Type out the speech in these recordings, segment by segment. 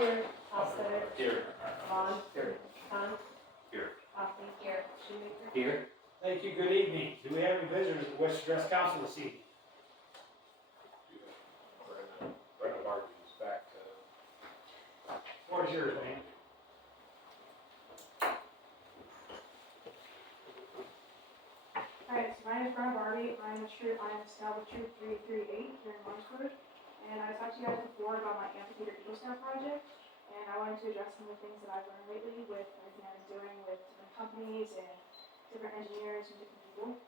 Here. Hostetter. Here. Vaughn. Here. Khan. Here. Hoffman. Here. Shoemaker. Here. Thank you, good evening. Do we have any visitors at the West Address Council this evening? Brenda Martin is back to. Floor is yours, man. Alright, so my name is Brian Barbie. I'm a scout with Troop 338 here in Lawrenceburg. And I talked to you guys before about my amphitheater Eagle Scout project. And I wanted to address some of the things that I've learned lately with everything I've been doing with different companies and different engineers and different people.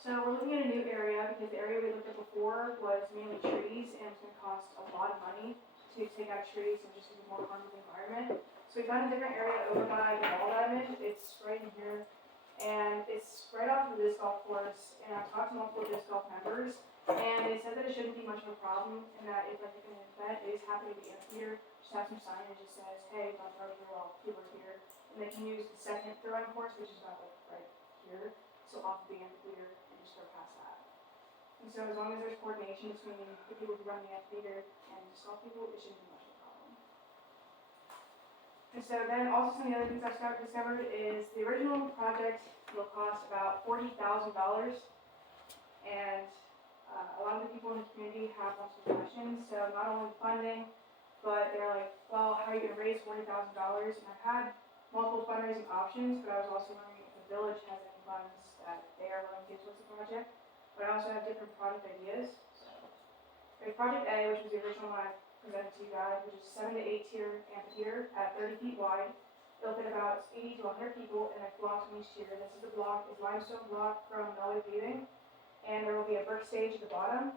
So we're looking at a new area because the area we looked at before was mainly trees and it's going to cost a lot of money to take out trees and just give more harm to the environment. So we found a different area over by the ball diamond. It's right in here. And it's right off of this golf course, and I've talked to multiple disc golf members, and they said that it shouldn't be much of a problem, and that if like an event is happening at the amphitheater, just have some signage that just says, hey, don't throw here while people are here, and they can use the second throwing course, which is about like right here, so off of the amphitheater, and just go past that. And so as long as there's coordination between the people who run the amphitheater and disc golf people, it shouldn't be much of a problem. And so then also some of the other things I've discovered is the original project will cost about $40,000, and a lot of the people in the community have multiple questions. So not only funding, but they're like, well, how are you going to raise $40,000? And I've had multiple fundraising options, but I was also wondering if the village has any funds that they are willing to give towards the project. But I also have different project ideas. So there's Project A, which was the original one I presented to you guys, which is a 7 to 8 tier amphitheater at 30 feet wide. It'll fit about 80 to 100 people and like blocks in each tier. This is the block, is limestone block from Melwood Paving, and there will be a brick stage at the bottom.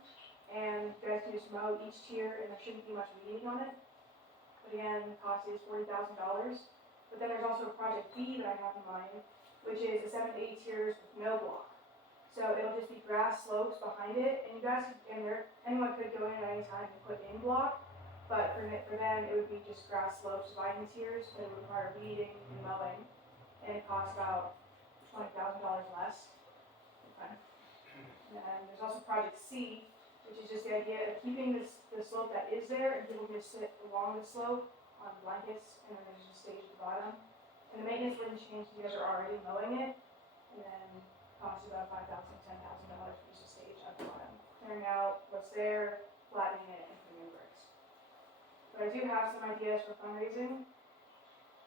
And you guys can just mow each tier, and there shouldn't be much weeding on it. But again, the cost is $40,000. But then there's also a Project B that I have in mind, which is a 7 to 8 tiers with no block. So it'll just be grass slopes behind it, and you guys, anyone could go in at any time and put in block. But for them, it would be just grass slopes dividing the tiers, but it would require weeding and mowing, and it costs about $20,000 less. Okay. And then there's also Project C, which is just the idea of keeping the slope that is there, and people can just sit along the slope on blankets, and then there's just a stage at the bottom. And the maintenance wouldn't change because you guys are already mowing it, and then it costs about $5,000 to $10,000 for each stage at the bottom. Clearing out what's there, flattening it, and putting in bricks. But I do have some ideas for fundraising.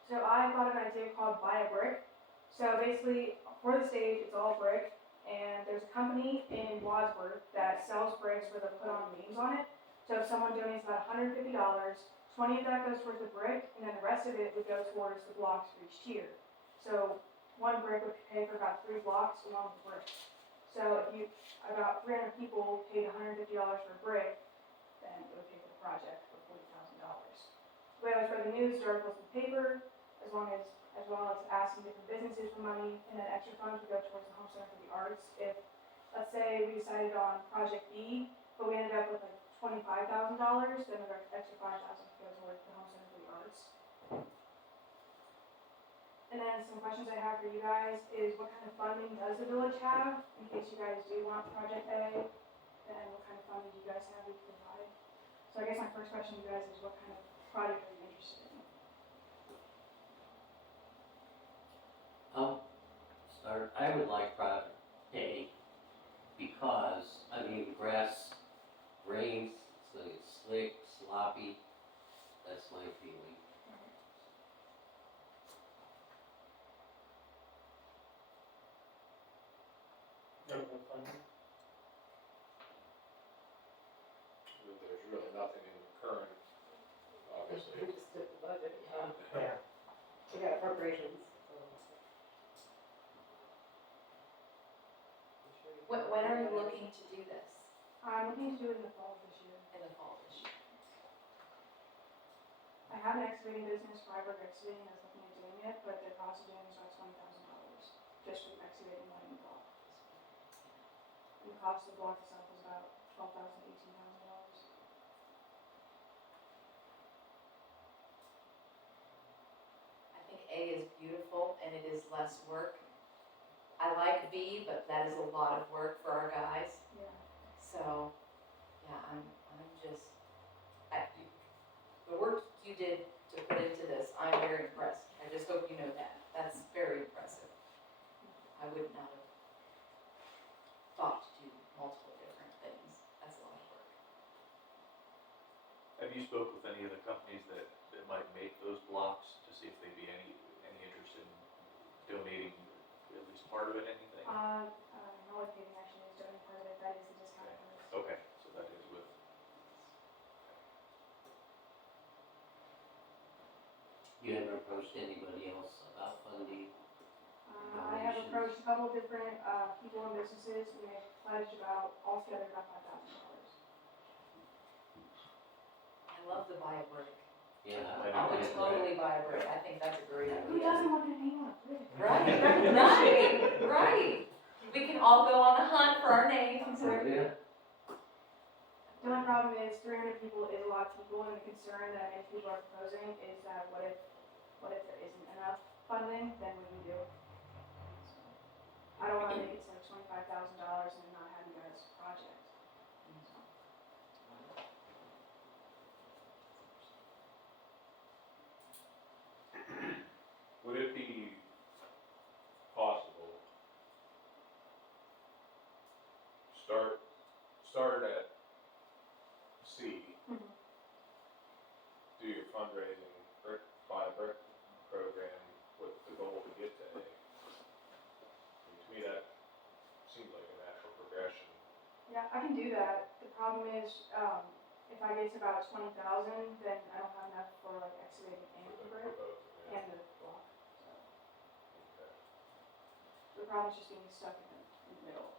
So I thought of an idea called Buy a Brick. So basically, for the stage, it's all brick, and there's a company in Wadsworth that sells bricks where they'll put on names on it. So if someone donates about $150, 20 of that goes towards the brick, and then the rest of it would go towards the blocks for each tier. So one brick would pay for about 3 blocks along with brick. So if about 300 people paid $150 for a brick, then it would pay for the project for $40,000. We always read the news articles in the paper, as well as asking different businesses for money, and then extra funds would go towards the Home Center for the Arts. If, let's say, we decided on Project B, but we ended up with like $25,000, then the extra $5,000 could go towards the Home Center for the Arts. And then some questions I have for you guys is what kind of funding does the village have, in case you guys do want Project A, and what kind of funding do you guys have we can provide? So I guess my first question to you guys is what kind of project are you interested in? I'll start. I would like Project A because, grass rains, so it's slick, sloppy. That's my feeling. There's really nothing in the current, obviously. We just did the budget, Yeah. We got appropriations. When are you looking to do this? I'm looking to do it in the fall of this year. In the fall this year? I have an excavating business, Freiberg Excavating, that's looking at doing it, but their cost of doing is about $20,000 just for excavating one in the block. And the cost of the block itself is about $12,000 to $18,000. I think A is beautiful and it is less work. I like B, but that is a lot of work for our guys. Yeah. So, yeah, I'm just, you did to put into this, I'm very impressed. I just hope you know that. That's very impressive. I would not have thought to do multiple different things. That's a lot of work. Have you spoke with any of the companies that might make those blocks to see if they'd be any interest in donating at least part of it, anything? Knowledge Paving actually is doing part of it, that is the discount price. Okay, so that is with, You haven't approached anybody else about funding? I have approached a couple different, people and businesses, we have pledged about, altogether about $5,000. I love the buy a brick. Yeah. I would totally buy a brick. I think that's a great idea. Who doesn't want to paint on a bridge? Right, right. We can all go on a hunt for our names. Yeah. The only problem is 300 people is a lot of people, and the concern that many people are proposing is that what if there isn't enough funding, then what do you do? I don't wanna make it to like $25,000 and not have you guys project. Would it be possible, start at C, Mhm. do your fundraising, buy a brick program with the goal to get to A? I mean, to me, that seems like a natural progression. Yeah, I can do that. The problem is, if I get to about 20,000, then I don't have enough for like excavating and the brick For both, yeah. and the block. So Okay. the problem is just being stuck in the middle.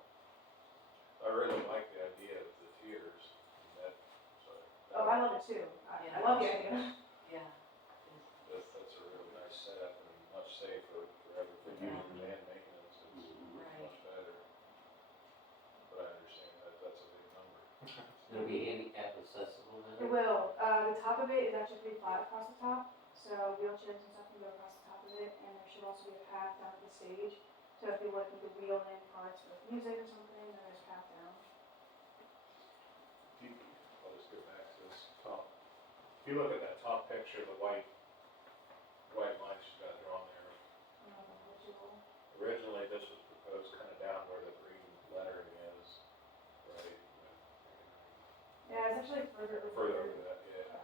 I really like the idea of the tiers, and that, sorry. Oh, I love it too. I love the idea. Yeah. That's a really nice setup and much safer for everything, users and maintenance, it's Right. much better. But I understand that's a big number. It'll be handicap accessible It then? will. The top of it is actually pretty flat across the top, so wheelchairs and stuff can go across the top of it, and there should also be a path down to the stage. So if people looking to wheel in parts with music or something, then there's a path down. I'll just go back to this top. If you look at that top picture, the white lines she's got drawn there, originally this was proposed kind of down where the green lettering is, right? Yeah, it's actually further over. Further here. over that, yeah.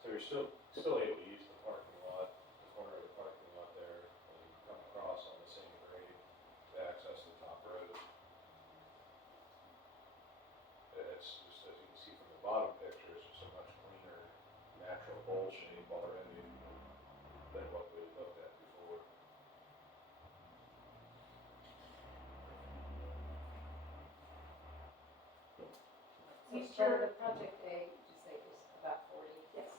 So you're still able to use the parking lot, the corner of the parking lot there, and you come across on the same grade to access the top road. It's just, as you can see from the bottom picture, it's just a much cleaner, natural bowl shape already than what we looked at before. So part of the project A, you say was about 40? Yes.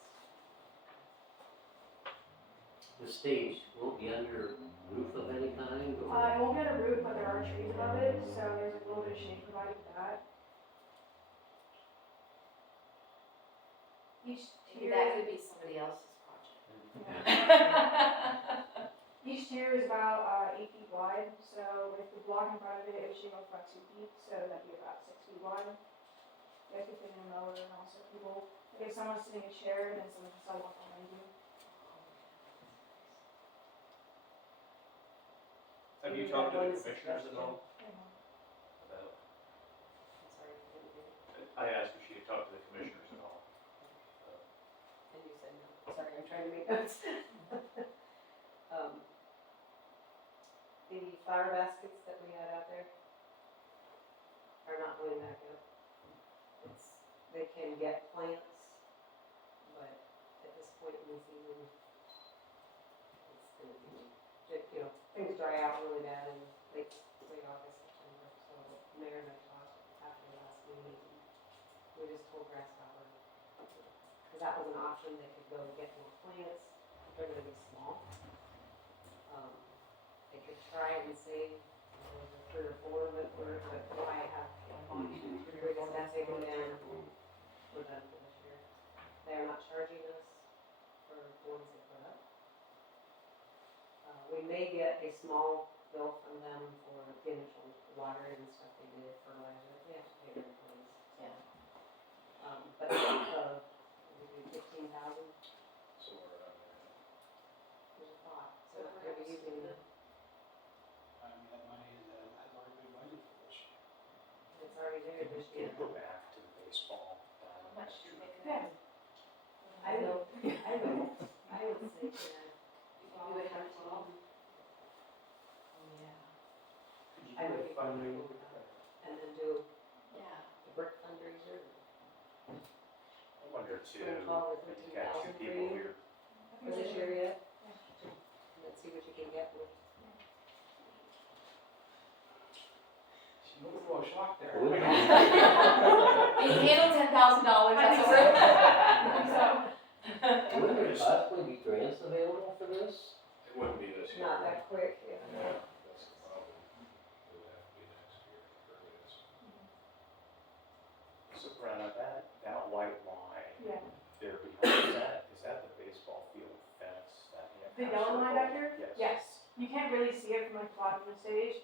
The stage will be under roof of any kind or? It won't be on a roof, but there are trees above it, so there's a little bit of shade provided for that. Each Maybe tier, that could be somebody else's project. each tier is about 8 feet wide, so if the block in front of it, it should go about 2 feet, so that'd be about 6 feet wide. You guys could fit in a mower, and also people, like if someone's sitting in a chair, then someone can still walk behind you. have you talked to the commissioners at all about? I'm sorry, I didn't hear you. I asked if she had talked to the commissioners at all. And you said no. Sorry, I'm trying to make notes. The flower baskets that we had out there are not going back up. They can get plants, but at this point in the season, it's gonna be, things dry out really bad in late August, September, so Mayor and I talked after the last meeting. We just told Grasshopper, because that was an option, they could go get more plants, they're gonna be small. They could try and save, the 3 or 4 that were, but why have, we're just gonna take them down, we're done for this year. They are not charging us for the ones they put up. We may get a small bill from them for the initial watering and stuff they did, fertilizer, we have to pay their employees. Yeah. But out of, we do 15,000, go back to the baseball. How much do you think? Yeah. I would say, can You can do it half off. Yeah. Could you I do would a be fundraiser? comfortable with that. And then do Yeah. the brick fundraiser, I wonder too, 12 or if you got 13,000 two for people you. here. for this year yet. Let's see what you can get with. She looked a little shocked there. Ooh. Can you handle $10,000? I That's think all so. right. I think so. Wouldn't there possibly be grants available for this? It wouldn't be this year. Not that quick, yeah. That's the problem. It would have to be next year, earliest. So Brenna, that white line Yeah. there behind is that the baseball field fence? That The yellow line back here? Yes. Yes. You can't really see it from like the bottom of the stage.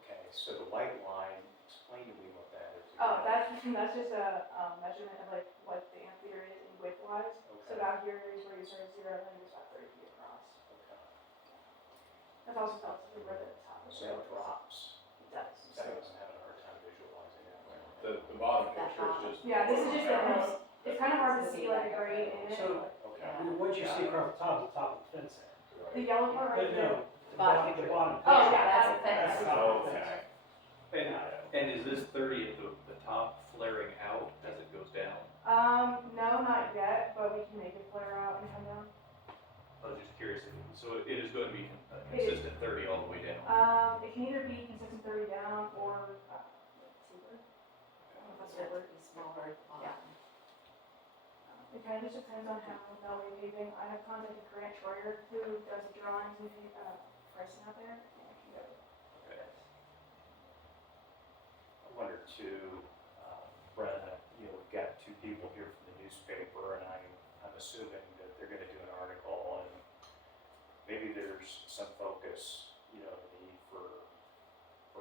Okay, so the white line, explain to me what that is. Oh, again. that's just a measurement of like what the amphitheater is in width wise. So Okay, down here is where you start at zero, and then it's about 30 feet across. okay. That's also felt to be where the top is. So that drops. It does. I was having a hard time visualizing it. The bottom picture is just. Yeah, this is just the nose. It's kind of hard to see like a grade in it. So- Okay. Yeah. What you see across the top of the fence there? The yellow part right there. No, The bottom the bottom. Oh, Yeah, yeah, that's a that's fence. That's the top of the Okay. fence. And is this 30 at the top flaring out as it goes down? No, not yet, but we can make it flare out and come down. I was just curious, so it is going to be a It is. consistent 30 all the way down? It can either be consistent 30 down or taper. That's gonna be smaller at the bottom. It kind of just depends on how well we're paving. I have contacted Grant Troyer, who does the drawings and pricing out there, and I can go. Okay. I wonder too, Brenna, we've got two people here from the newspaper, and I'm assuming that they're gonna do an article, and maybe there's some focus, the need for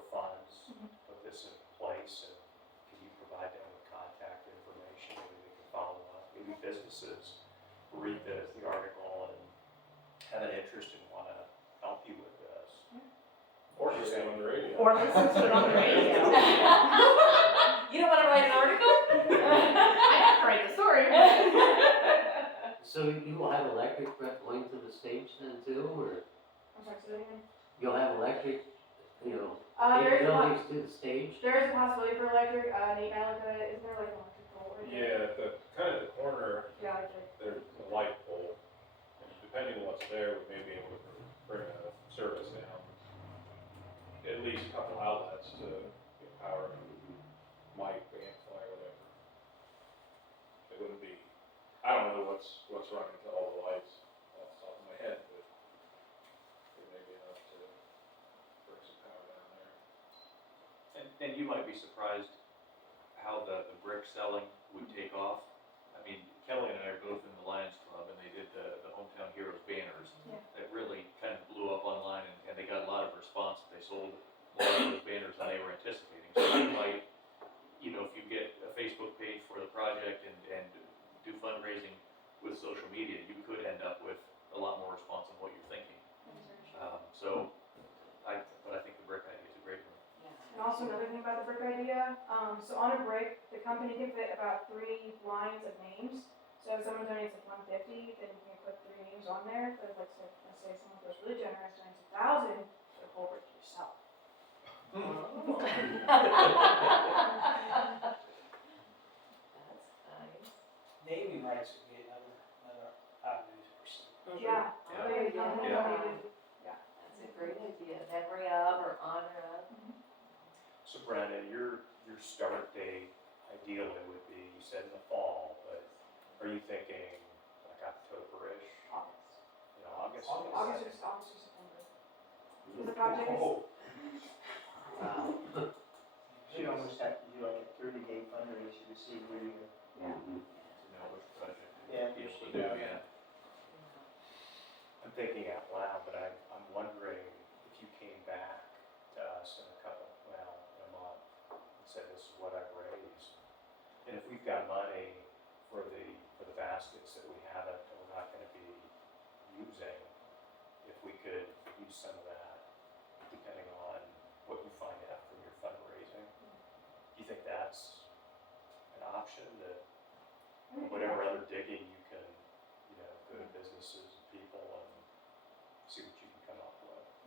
funds, Mhm. to put this in place, and can you provide them with contact information, maybe they can follow up, maybe businesses read the article and have an interest and wanna help you with this. Or just stay on the radio. Or listen to it on the radio. You don't wanna write an article? I have to write the story. So you will have electric going to the stage then too, or I'm sorry, say that again? you'll have electric, There is a capabilities to the stage? there is a possibility for electric. Nate Malica, isn't there like an electric pole right there? Yeah, kind of the corner, Yeah, like there. there's a light pole, and depending on what's there, we may be able to bring a service down. At least a couple outlets to power mic, amplifier, whatever. It wouldn't be, I don't know what's running to all the lights off the top of my head, but it may be enough to bring some power down there. And you might be surprised how the brick selling would take off. I mean, Kelly and I are both in the Lions Club, and they did the Hometown Heroes banners. Yeah. That really kind of blew up online, and they got a lot of response. They sold more of those banners than they were anticipating. So you might, if you get a Facebook page for the project and do fundraising with social media, you could end up with a lot more response than what you're thinking. But I think the brick idea is a great one. And also another thing about the brick idea, so on a brick, the company can fit about 3 lines of names. So if someone donates like 150, then you can put 3 names on there. But if like, let's say someone goes really generous, donates 1,000, the whole brick to yourself. That's nice. Naming rights would be another avenue to pursue. Yeah. Yeah. They can come and Yeah. donate it. That's a great idea, memory of or honor of. So Brandon, your start date ideally would be, you said in the fall, but are you thinking like October-ish, August. August? August or September. Because the project is, Wow. You almost have to do like a 30-day fundraiser to see where you're. yeah. To know which project to Yeah, be able to she do, does. yeah. I'm thinking out loud, but I'm wondering if you came back to us in in a month and said, this is what I've raised. And if we've got money for the baskets that we haven't, and we're not gonna be using, if we could use some of that, depending on what you find out from your fundraising. Do you think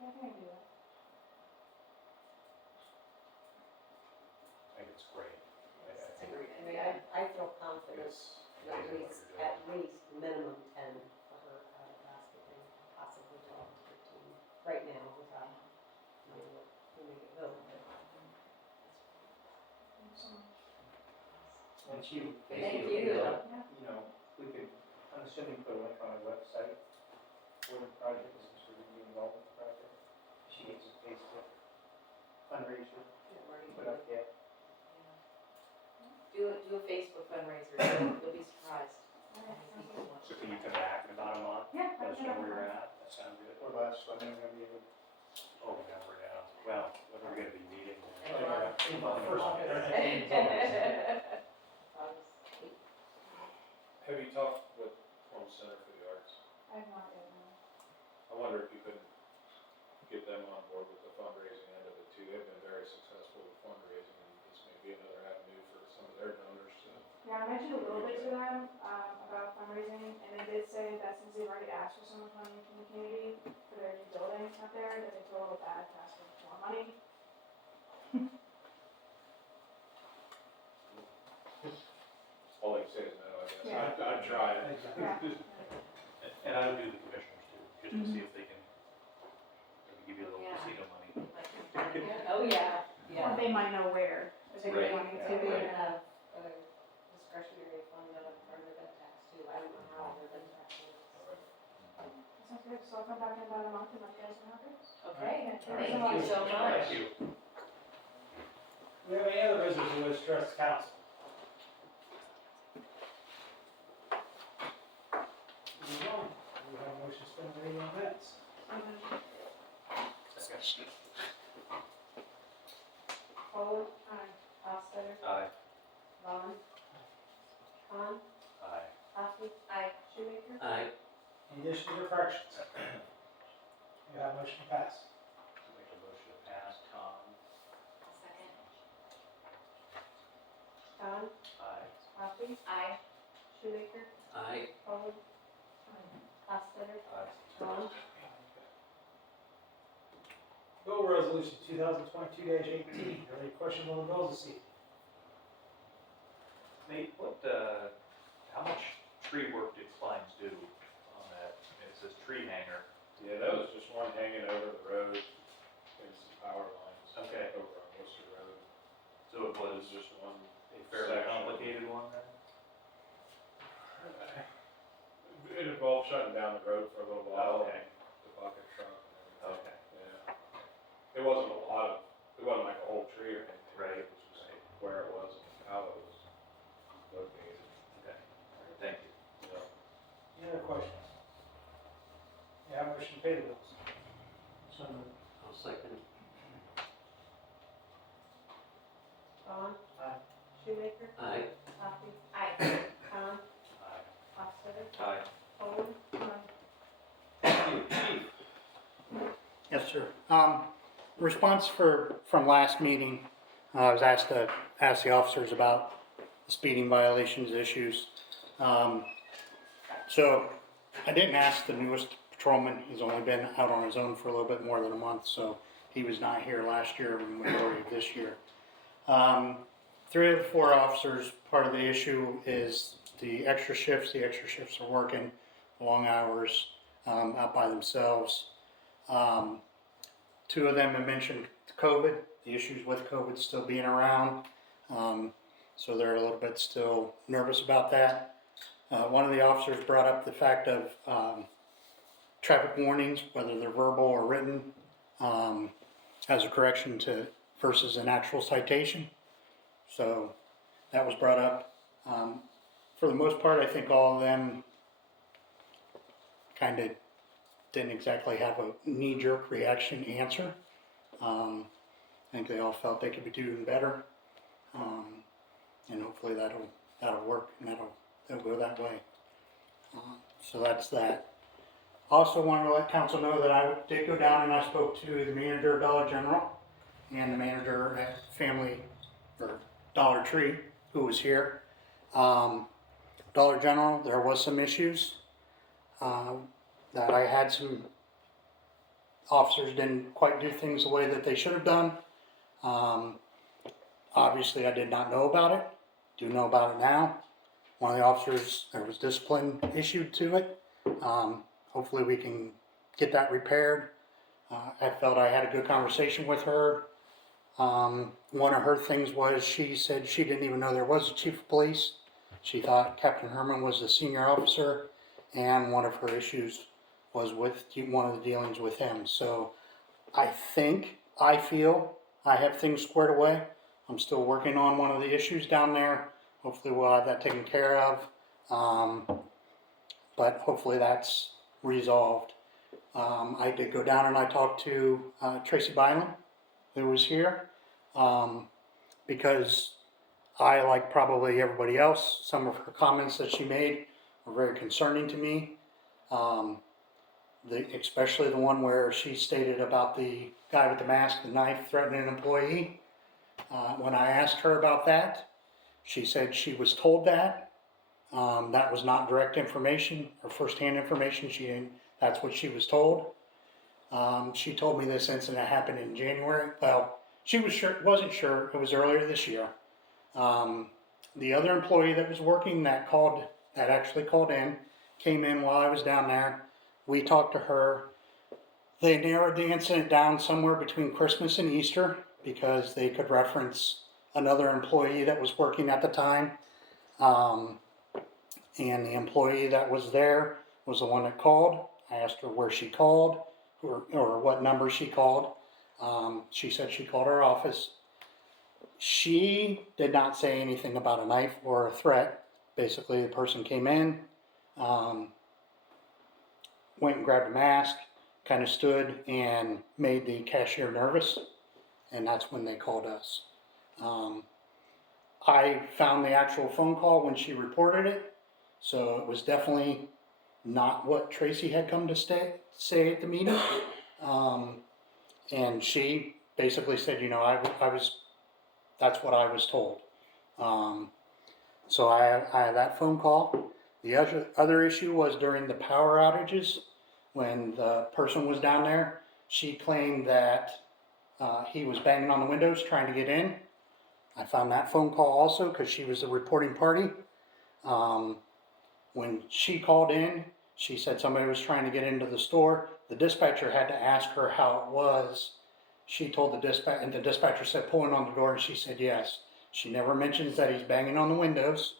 I think I can do that. I think it's great. It's a great I mean, idea. I feel confident It's at amazing what least, you're doing. minimum 10 for her out of basket and possibly 12 to 15 right now without knowing what we make it go. But Thank you so much. And she, Thank you. you. you know, we could, I'm assuming put a link on our website for the project, since we're gonna be involved with the project. She gets a Facebook fundraiser put up yet. Do a Facebook fundraiser, you'll be surprised. All right, sounds good. So can you come back in about a month? Yeah, I Let us can know do where you're that. at. That sounds good. Or less, so I'm gonna be able. Oh, never know. Well, we're gonna be meeting. And love. First internet meeting's always- August 8th. Have you talked with Home Center for the Arts? I have not yet, no. I wonder if you could get them on board with the fundraising end of it too. They've been very successful with fundraising, and this may be another avenue for some of their donors to. Yeah, I mentioned a little bit to them, about fundraising, and they did say that since they've already asked for so much money from the community for their new building out there, that they feel a little bad to ask for more money. All they can say is no, I guess. Yeah. I've tried it. Exactly. Yeah. And I would do the commissioners too, just to see if they can maybe give you a little Yeah. casino money. Oh, yeah, Or yeah. they might know where, if they really want to Maybe do we it. have a discretionary fund that I'm part of that tax too. I don't know how they're going to tax it. Sounds good, so I'll come back in about a month and let you guys know how it goes. Okay, Thank thank you so much. Thank you. Do we have any other visitors who wish to address the council? Moving on, we have a motion to suspend the reading of minutes. Poland, Aye. Hofstadter, Aye. Vaughn, Con, Aye. Hoffman, Aye. Shoemaker. Aye. Any additions or corrections? You have a motion to pass. Make a motion to pass, Tom. Second. Con, Aye. Hoffman, Aye. Shoemaker, Aye. Poland, Hofstadter, Aye. Vaughn. Bill Resolution 2022-18, are there any questions on the bills this evening? Nate, how much tree work did Klein's do on that? It says tree hanger. Yeah, that was just one hanging over the road and some power lines. Okay. Over on Worcester Road. So it It was was just one. a fairly section. complicated one then? It involved shutting down the road for a little while. Okay. The bucket truck and everything. Okay. Yeah. It wasn't a lot of, it wasn't like a whole tree or anything. Right. It was just where it was and how it was located. Okay, all right, thank you. You know. Any other questions? You have a motion to pay the bills. So moved. I'll second. Vaughn, Aye. Shoemaker, Aye. Hoffman, Aye. Con, Aye. Hofstadter, Aye. Poland. Yes, sir. Response from last meeting, I was asked to ask the officers about the speeding violations issues. So I didn't ask the newest patrolman, he's only been out on his own for a little bit more than a month, so he was not here last year and majority of this year. 3 of the 4 officers, part of the issue is the extra shifts. The extra shifts are working long hours out by themselves. 2 of them have mentioned COVID, the issues with COVID still being around. So they're a little bit still nervous about that. One of the officers brought up the fact of traffic warnings, whether they're verbal or written, as a correction to versus an actual citation. So that was brought up. For the most part, I think all of them kind of didn't exactly have a knee-jerk reaction answer. I think they all felt they could be doing better, and hopefully that'll work and that'll go that way. So that's that. Also wanted to let council know that I did go down and I spoke to the manager of Dollar General and the manager at Dollar Tree, who was here. Dollar General, there was some issues that I had some officers didn't quite do things the way that they should have done. Obviously, I did not know about it, do know about it now. One of the officers, there was discipline issued to it. Hopefully we can get that repaired. I felt I had a good conversation with her. One of her things was she said she didn't even know there was a chief of police. She thought Captain Herman was the senior officer, and one of her issues was with one of the dealings with him. So I feel I have things squared away. I'm still working on one of the issues down there. Hopefully we'll have that taken care of. But hopefully that's resolved. I did go down and I talked to Tracy Byland, who was here, because I, like probably everybody else, some of her comments that she made were very concerning to me. Especially the one where she stated about the guy with the mask, the knife, threatening an employee. When I asked her about that, she said she was told that. That was not direct information or first-hand information. That's what she was told. She told me this incident happened in January. Well, she wasn't sure. It was earlier this year. The other employee that was working that actually called in, came in while I was down there. We talked to her. They narrowed the incident down somewhere between Christmas and Easter because they could reference another employee that was working at the time. And the employee that was there was the one that called. I asked her where she called or what number she called. She said she called her office. She did not say anything about a knife or a threat. Basically, the person came in, went and grabbed a mask, kind of stood and made the cashier nervous, and that's when they called us. I found the actual phone call when she reported it, so it was definitely not what Tracy had come to say at the meeting. And she basically said, that's what I was told. So I had that phone call. The other issue was during the power outages, when the person was down there, she claimed that he was banging on the windows trying to get in. I found that phone call also because she was the reporting party. When she called in, she said somebody was trying to get into the store. The dispatcher had to ask her how it was. She told the dispatcher, and the dispatcher said, pulling on the door, and she said yes. She never mentions that he's banging on the windows.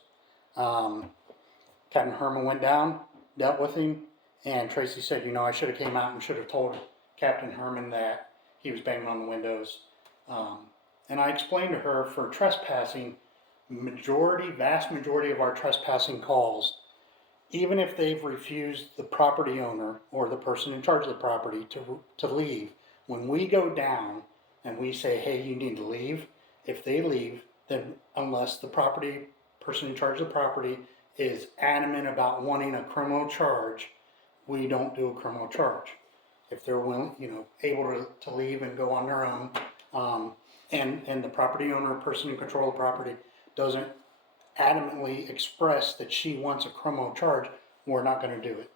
Captain Herman went down, dealt with him, and Tracy said, I should have came out and should have told Captain Herman that he was banging on the windows. And I explained to her, for trespassing, vast majority of our trespassing calls, even if they've refused the property owner or the person in charge of the property to leave, when we go down and we say, hey, you need to leave, if they leave, then unless the person in charge of the property is adamant about wanting a criminal charge, we don't do a criminal charge. If they're willing, able to leave and go on their own, and the property owner or person in control of the property doesn't adamantly express that she wants a criminal charge, we're not going to do it.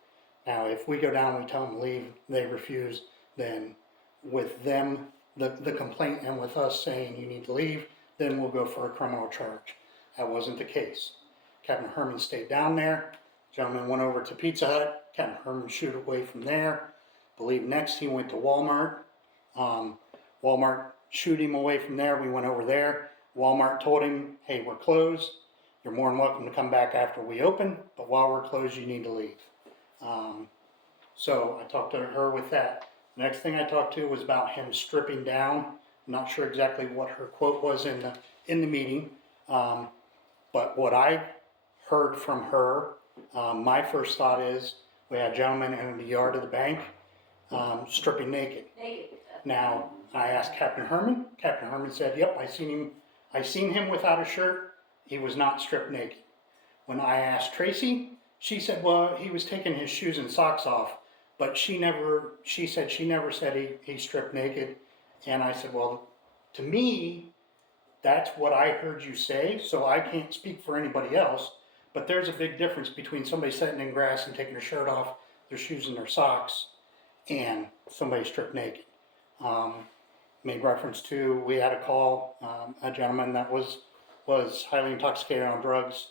Now, if we go down and we tell them to leave, they refuse, then with them, the complaint, and with us saying you need to leave, then we'll go for a criminal charge. That wasn't the case. Captain Herman stayed down there. Gentleman went over to Pizza Hut. Captain Herman shooed away from there. I believe next he went to Walmart. Walmart shooed him away from there. We went over there. Walmart told him, hey, we're closed. You're more than welcome to come back after we open, but while we're closed, you need to leave. So I talked to her with that. Next thing I talked to was about him stripping down. I'm not sure exactly what her quote was in the meeting, but what I heard from her, my first thought is we had a gentleman in the yard of the bank stripping naked. Now, I asked Captain Herman. Captain Herman said, yep, I seen him without a shirt. He was not stripped naked. When I asked Tracy, she said, well, he was taking his shoes and socks off, but she said she never said he stripped naked. And I said, well, to me, that's what I heard you say, so I can't speak for anybody else, but there's a big difference between somebody sitting in grass and taking their shirt off, their shoes and their socks, and somebody stripped naked. Made reference to, we had a call, a gentleman that was highly intoxicated on drugs,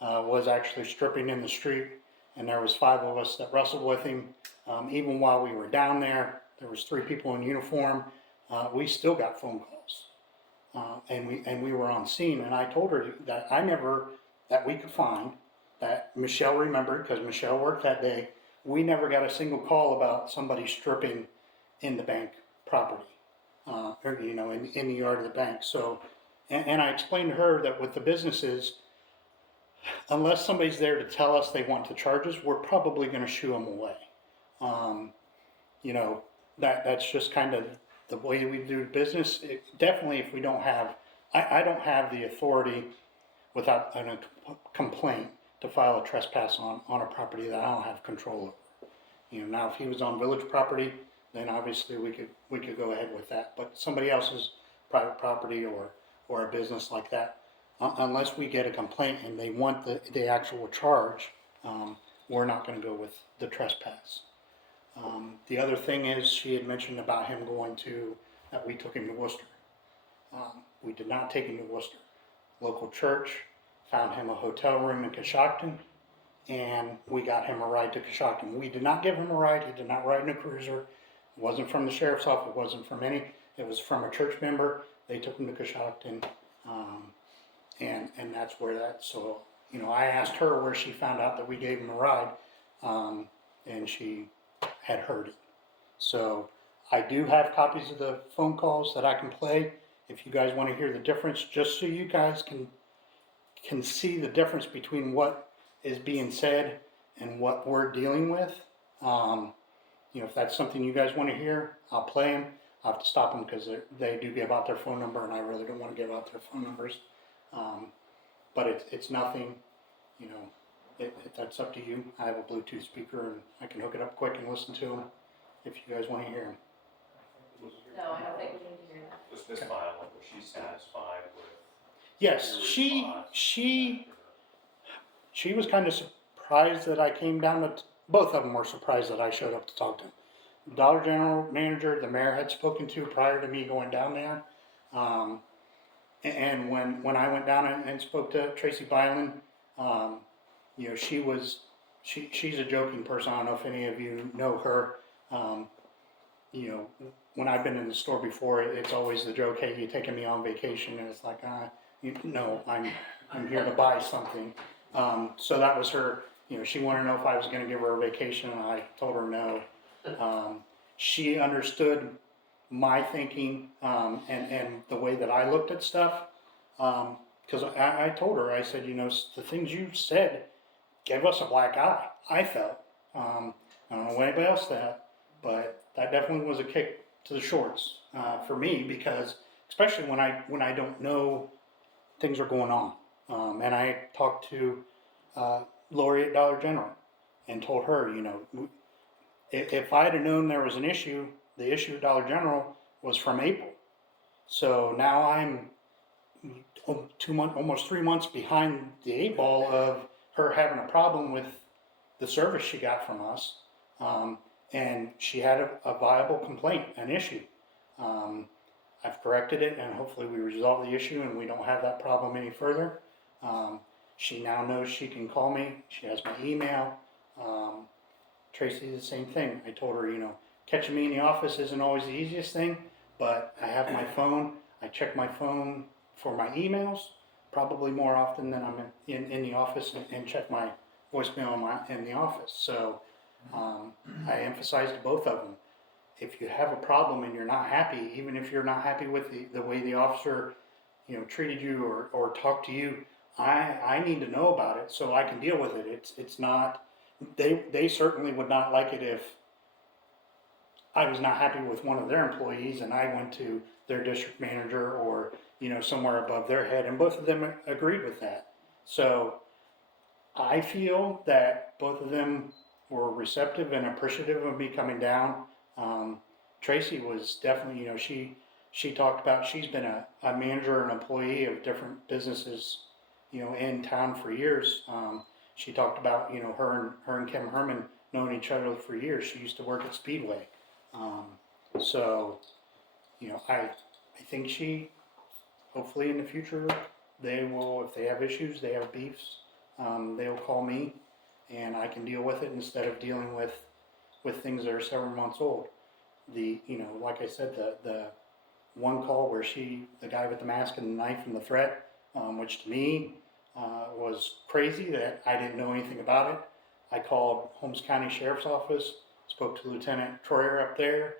was actually stripping in the street, and there was 5 of us that wrestled with him. Even while we were down there was 3 people in uniform. We still got phone calls, and we were on scene. And I told her that that we could find, that Michelle remembered, because Michelle worked that day. We never got a single call about somebody stripping in the bank property, or in the yard of the bank. So, and I explained to her that with the businesses, unless somebody's there to tell us they want to charge us, we're probably going to shoo them away. That's just kind of the way we do business. Definitely, if we don't have, I don't have the authority without a complaint to file a trespass on a property that I don't have control over. Now if he was on village property, then obviously we could go ahead with that. But somebody else's private property or a business like that, unless we get a complaint and they want the actual charge, we're not going to go with the trespass. The other thing is, she had mentioned about him that we took him to Worcester. We did not take him to Worcester. Local church found him a hotel room in Coshocton, and we got him a ride to Coshocton. We did not give him a ride. He did not ride in a cruiser. It wasn't from the sheriff's office. It wasn't from any. It was from a church member. They took him to Coshocton, and that's where that. So I asked her where she found out that we gave him a ride, and she had heard it. So I do have copies of the phone calls that I can play if you guys want to hear the difference, just so you guys can see the difference between what is being said and what we're dealing with. If that's something you guys want to hear, I'll play them. I'll have to stop them because they do give out their phone number, and I really don't want to give out their phone numbers. But it's nothing, that's up to you. I have a Bluetooth speaker, and I can hook it up quick and listen to them if you guys want to hear them. No, I don't think we need to hear that. Was Ms. Milam, was she satisfied with? Yes, your she was kind of surprised that I came down to, both of them were surprised that I showed up to talk to him. Dollar General manager, the mayor had spoken to prior to me going down there. And when I went down and spoke to Tracy Byland, she's a joking person. I don't know if any of you know her. When I've been in the store before, it's always the joke, hey, you taking me on vacation? And it's like, no, I'm here to buy something. So that was her, she wanted to know if I was going to give her a vacation, and I told her no. She understood my thinking, and the way that I looked at stuff. Because I told her, I said, the things you said gave us a black eye, I felt. I don't know what anybody else thought, but that definitely was a kick to the shorts for me, because especially when I don't know things are going on. And I talked to Lori at Dollar General and told her, if I had known there was an issue, the issue at Dollar General was from April. So now I'm almost 3 months behind the 8 ball of her having a problem with the service she got from us. And she had a viable complaint, an issue. I've corrected it, and hopefully we resolve the issue and we don't have that problem any further. She now knows she can call me. She has my email. Tracy, the same thing. I told her, catching me in the office isn't always the easiest thing, but I have my phone. I check my phone for my emails probably more often than I'm in the office, and check my voicemail in the office. So I emphasized to both of them, if you have a problem and you're not happy, even if you're not happy with the way the officer treated you or talked to you, I need to know about it so I can deal with it. It's not, they certainly would not like it if I was not happy with one of their employees and I went to their district manager or somewhere above their head, and both of them agreed with that. So I feel that both of them were receptive and appreciative of me coming down. Tracy was definitely, she talked about, she's been a manager and employee of different businesses, in town for years. She talked about, her and Kim Herman knowing each other for years. She used to work at Speedway. So, you know, I think hopefully in the future, they will, if they have issues, they have beefs, they'll call me and I can deal with it instead of dealing with things that are several months old. You know, like I said, the one call where the guy with the mask and the knife and the threat, which to me, was crazy that I didn't know anything about it. I called Holmes County Sheriff's Office, spoke to Lieutenant Troyer up there,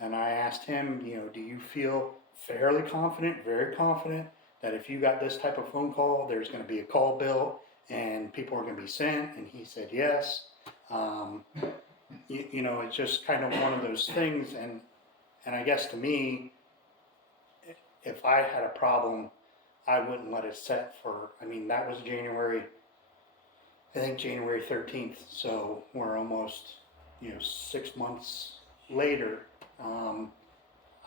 and I asked him, you know, do you feel fairly confident, very confident, that if you got this type of phone call, there's gonna be a call bill and people are gonna be sent? And he said yes. You know, it's just kind of one of those things, and I guess to me, if I had a problem, I wouldn't let it set for, I mean, that was January 13th, so we're almost, you know, 6 months later.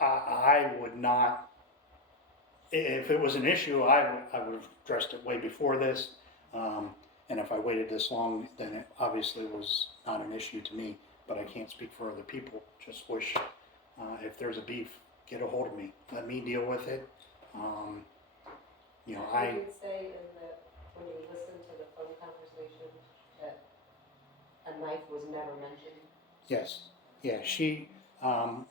I would not, if it was an issue, I would have addressed it way before this. And if I waited this long, then it obviously was not an issue to me, but I can't speak for other people. Just wish, if there's a beef, get a hold of me. Let me deal with it. You know, You did say when you listened to the phone conversation, that a knife was never mentioned. Yes. Yeah, she,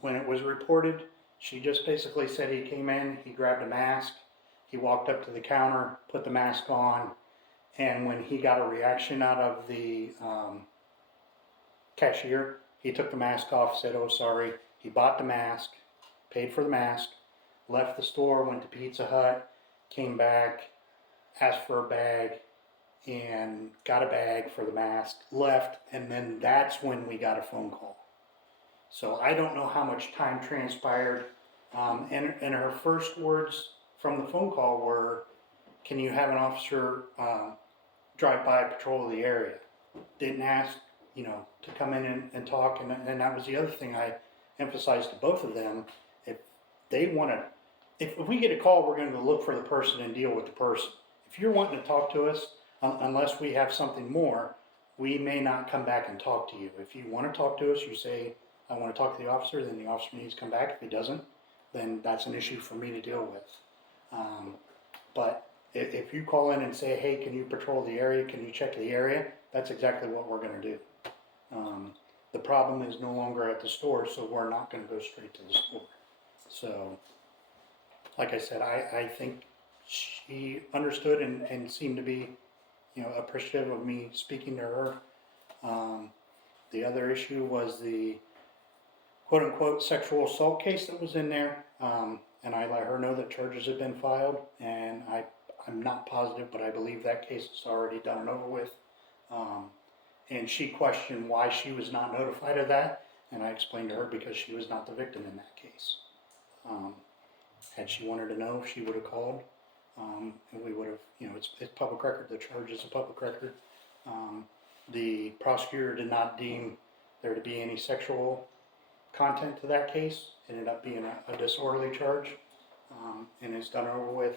when it was reported, she just basically said he came in, he grabbed a mask, he walked up to the counter, put the mask on, and when he got a reaction out of the cashier, he took the mask off, said, oh, sorry. He bought the mask, paid for the mask, left the store, went to Pizza Hut, came back, asked for a bag, and got a bag for the mask, left, and then that's when we got a phone call. So I don't know how much time transpired, and her first words from the phone call were, can you have an officer drive by, patrol the area? Didn't ask, you know, to come in and talk, and that was the other thing I emphasized to both of them. If they want to, if we get a call, we're going to look for the person and deal with the person. If you're wanting to talk to us, unless we have something more, we may not come back and talk to you. If you want to talk to us, you say, I want to talk to the officer, then the officer needs to come back. If he doesn't, then that's an issue for me to deal with. But if you call in and say, hey, can you patrol the area, can you check the area, that's exactly what we're going to do. The problem is no longer at the store, so we're not going to go straight to the store. So, like I said, I think she understood and seemed to be, you know, appreciative of me speaking to her. The other issue was the quote-unquote sexual assault case that was in there, and I let her know that charges had been filed, and I'm not positive, but I believe that case is already done and over with. And she questioned why she was not notified of that, and I explained to her because she was not the victim in that case. Had she wanted to know, she would have called, and we would have, you know, it's public record. The charge is a public record. The prosecutor did not deem there to be any sexual content to that case. It ended up being a disorderly charge, and it's done over with.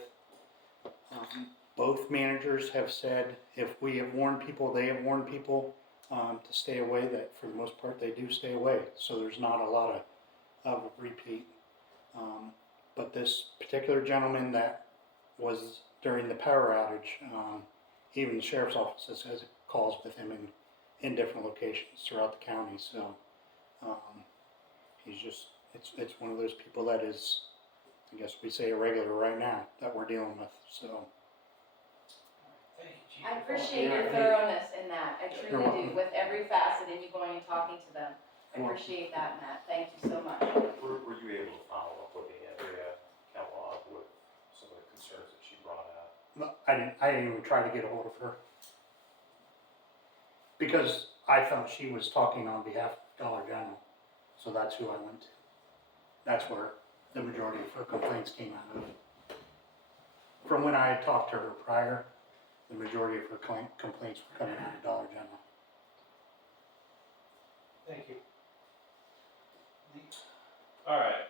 Both managers have said if we have warned people, they have warned people to stay away, that for the most part they do stay away. So there's not a lot of repeat. But this particular gentleman that was during the power outage, even the sheriff's office has calls with him in different locations throughout the county. So he's just, it's one of those people that is, I guess we say, a regular right now that we're dealing with. So. I appreciate your thoroughness in that, I truly do, with every facet and you going and talking to them. I appreciate that, Matt, thank you so much. Were you able to follow up with Andrea Kellogg with some of the concerns that she brought up? No, I didn't even try to get a hold of her because I felt she was talking on behalf of Dollar General, so that's who I went to. That's where the majority of her complaints came out of. From when I had talked to her prior, the majority of her complaints were coming out of Dollar General. Thank you. All right,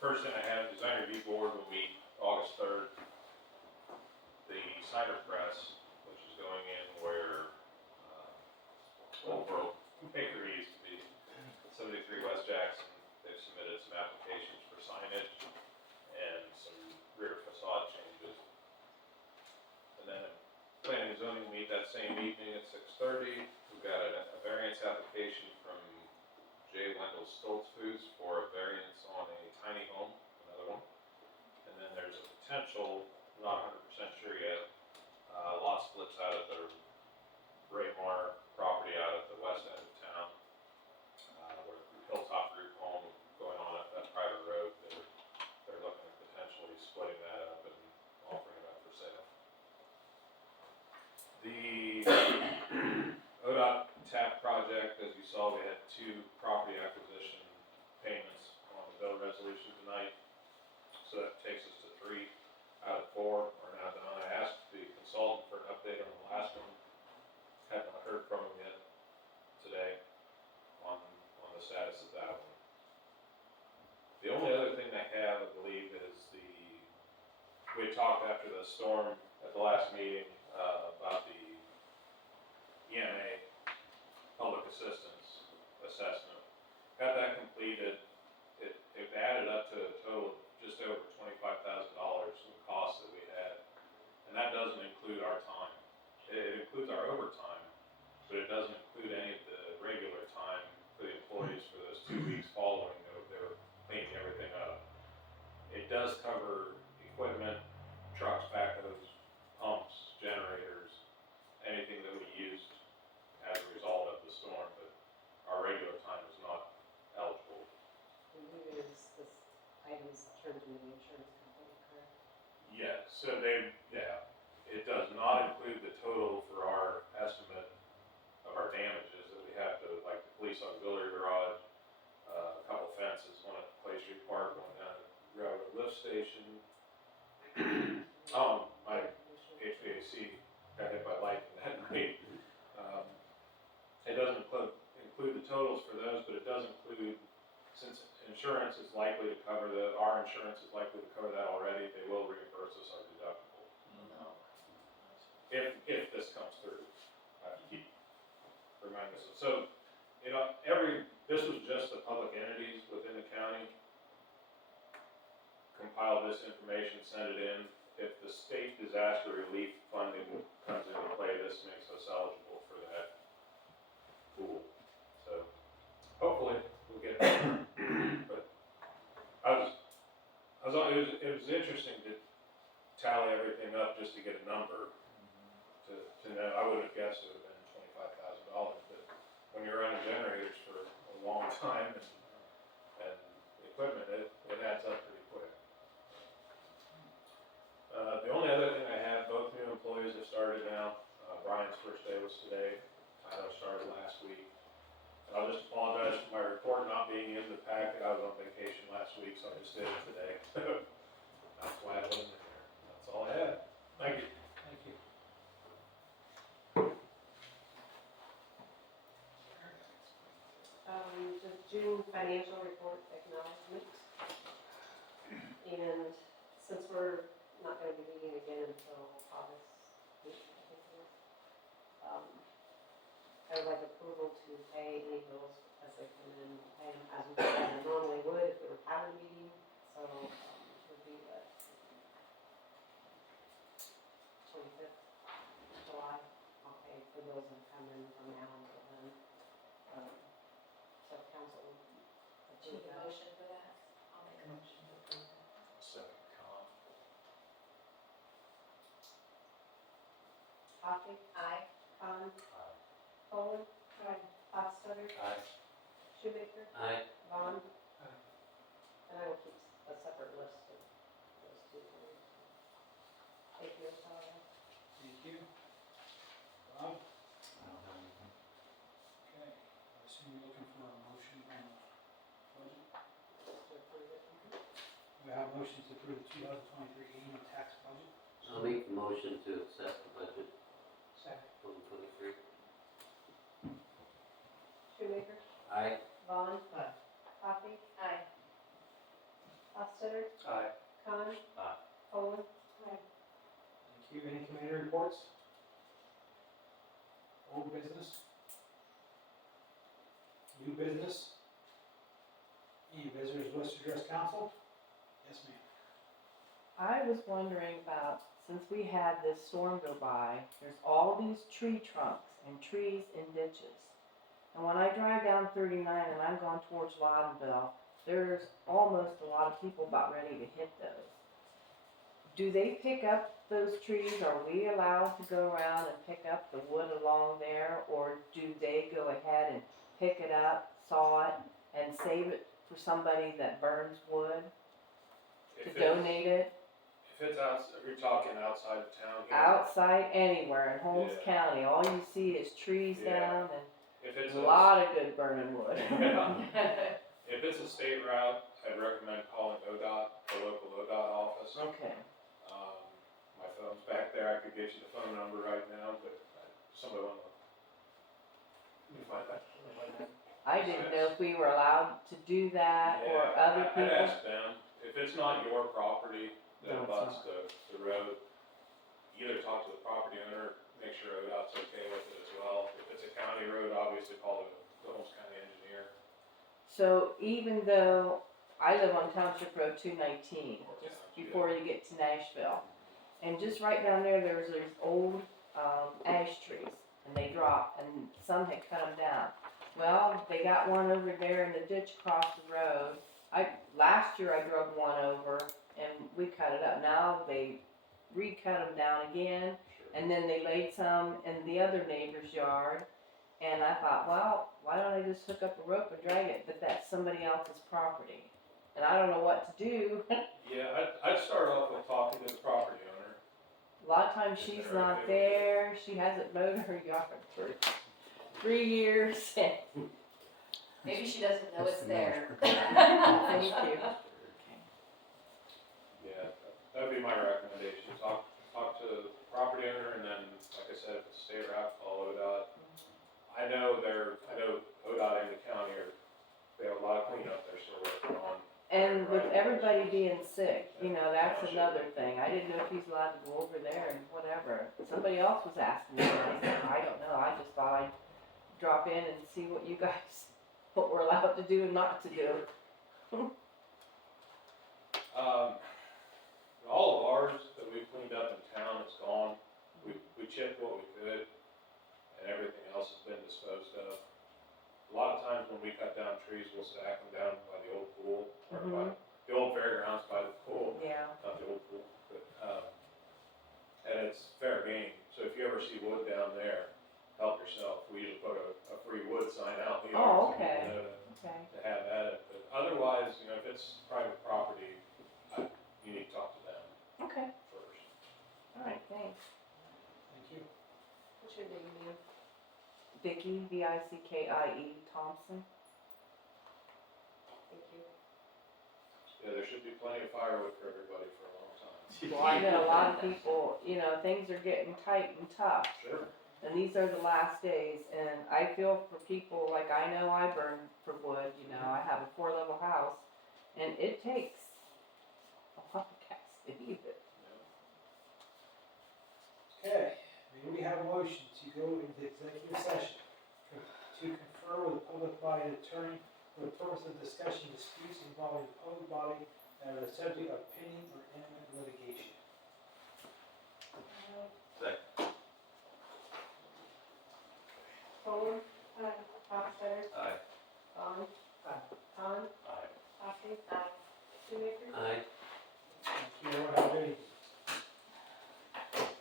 first thing I have, Design Review Board will meet August 3rd. The Snyder Press, which is going in where, over Bakery used to be, 75 Stoltz Foods for a variance on a tiny home, another one. And then there's a potential, not 100% sure yet, lot splits out at the Raymar property out at the west end of town, where Hilltop Group Home going on up that private road, they're looking at potentially splitting that up and offering it up for sale. The ODOT TAP project, as you saw, we had 2 property acquisition payments on the bill resolution tonight. So that takes us to 3 out of 4 are now done. I asked the consultant for an update on the last one. Haven't heard from him yet today on the status of that one. The only other thing I have, I believe, is we talked after the storm at the last meeting, about the EMA public assistance assessment. Got that completed. It added up to a total of just over $25,000 in costs that we had. And that doesn't include our time. It includes our overtime, but it doesn't include any of the regular time for the employees for those 2 weeks following they were cleaning everything up. It does cover equipment, trucks, backhoes, pumps, generators, anything that we used as a result of the storm, but our regular time is not eligible. And this item's turned into the insurance company, correct? Yes, so it does not include the total for our estimate of our damages that we have to, like the police auxiliary garage, a couple fences, one at Clay Street Park, one down at Railroad Lift Station. My HVAC got hit by lightning that night. It doesn't include the totals for those, but it does include, since insurance is likely to cover our insurance is likely to cover that already, they will reimburse us our deductible. No. If this comes through. I have to keep reminding us. So, this was just the public entities within the county compiled this information, sent it in. If the state disaster relief funding comes into play, this makes us eligible for that pool. So, hopefully, we'll get there. But it was interesting to tally everything up just to get a number. To know, I would have guessed it would have been $25,000, but when you're running generators for a long time and equipment, it adds up pretty quick. The only other thing I have, both new employees have started now. Brian's first day was today. Tyler started last week. And I'll just apologize for my report not being in the packet. I was on vacation last week, so I just did it today. That's why I wasn't here. That's all I had. Thank you. Thank you. Just June financial report acknowledgement. And since we're not gonna be meeting again until August 8th, I think it is, I would like approval to pay any bills as they come in, pay them as we normally would if we were having a meeting. So, it would be the 25th of July. I'll pay for those that come in from now until then. So council would Do you approve have a that. motion for that? I'll make a motion to approve that. Second con. Coffee, Aye. Khan, Poland, Hofstadter, Aye. Shoemaker, Aye. Vaughn. And I will keep a separate list of those two things. Thank you, that's all I have. Thank you. Bob? Okay, I assume you're looking for a motion on the budget. Just to approve it. We have a motion to approve the 2023 annual tax budget. I'll make the motion to accept the budget Second. 2023. Shoemaker, Aye. Vaughn. Aye. Coffee, Aye. Hofstadter, Aye. Khan. Aye. Poland. Thank you. Any committee reports? Old business? New business? Any visitors wish to address council? Yes, ma'am. I was wondering about, since we had this storm go by, there's all these tree trunks and trees and ditches. And when I drive down 39 and I'm going towards Loudonville, there's almost a lot of people about ready to hit those. Do they pick up those trees? Are we allowed to go around and pick up the wood along there? Or do they go ahead and pick it up, saw it, and save it for somebody that burns wood to If donate it? If it's if you're talking outside of town here. Outside, anywhere in Holmes Yeah. County, all you see is trees Yeah. down If and it's a lot of good burning wood. If it's a state route, I'd recommend calling ODOT, the local ODOT office. Okay. My phone's back there, I could get you the phone number right now, but somebody want to. Let me find that. I didn't know if we were allowed to do that or Yeah, other I'd people. ask them, if it's not your property that No, it's abuts the road, either talk to the property owner, make sure ODOT's okay with it as well. If it's a county road, obviously call the Holmes County engineer. So even though I live on Township Road 219, Or just township, before you get to Nashville, and just right down there's these old ash trees, and they drop, and some had cut them down. Well, they got one over there in the ditch across the road. Last year I drove one over, and we cut it up. Now they recut them down again, and then they laid some in the other neighbor's yard. And I thought, well, why don't I just hook up a rope and drag it? But that's somebody else's property. And I don't know what to do. Yeah, I'd start off with talking to the property owner. A lot of times she's not there. She hasn't mowed her yard for 3 years. Maybe she doesn't know it's That's the there. Thank you. Yeah, that'd be my recommendation, talk to the property owner, and then, like I said, if it's a state route, call ODOT. I know ODOT and the county they have a lot of cleanup they're still working on. And with everybody being sick, that's another thing. I didn't know if he's allowed to go over there and whatever. Somebody else was asking me, and I said, I don't know. I just thought I'd drop in and see what you guys, what we're allowed to do and not to do. All of ours that we've cleaned up in town is gone. We chipped what we could, and everything else has been disposed of. A lot of times when we cut down trees, we'll stack them down by the old pool, or by the old fairgrounds by the pool, Yeah. not the old pool, but, and it's fair game. So if you ever see wood down there, help yourself. We usually put a free wood sign out in the yard. Oh, so people okay. know Okay. to have at it. But otherwise, if it's private property, you need to talk to them Okay. first. All right, thanks. Thank you. What's your name, ma'am? Vickie, Vickie Thompson. Thank you. Yeah, there should be plenty of firewood for everybody for a long time. Well, I know a lot of people, things are getting tight and tough. Sure. And these are the last days, and I feel for people, like I know I burn for wood, I have a 4-level house, and it takes a lot of gas to heat it. Okay, may we have a motion to go into executive session to confer with the public body attorney for the purpose of discussing disputes involving the public body that are the subject of pending or imminent litigation.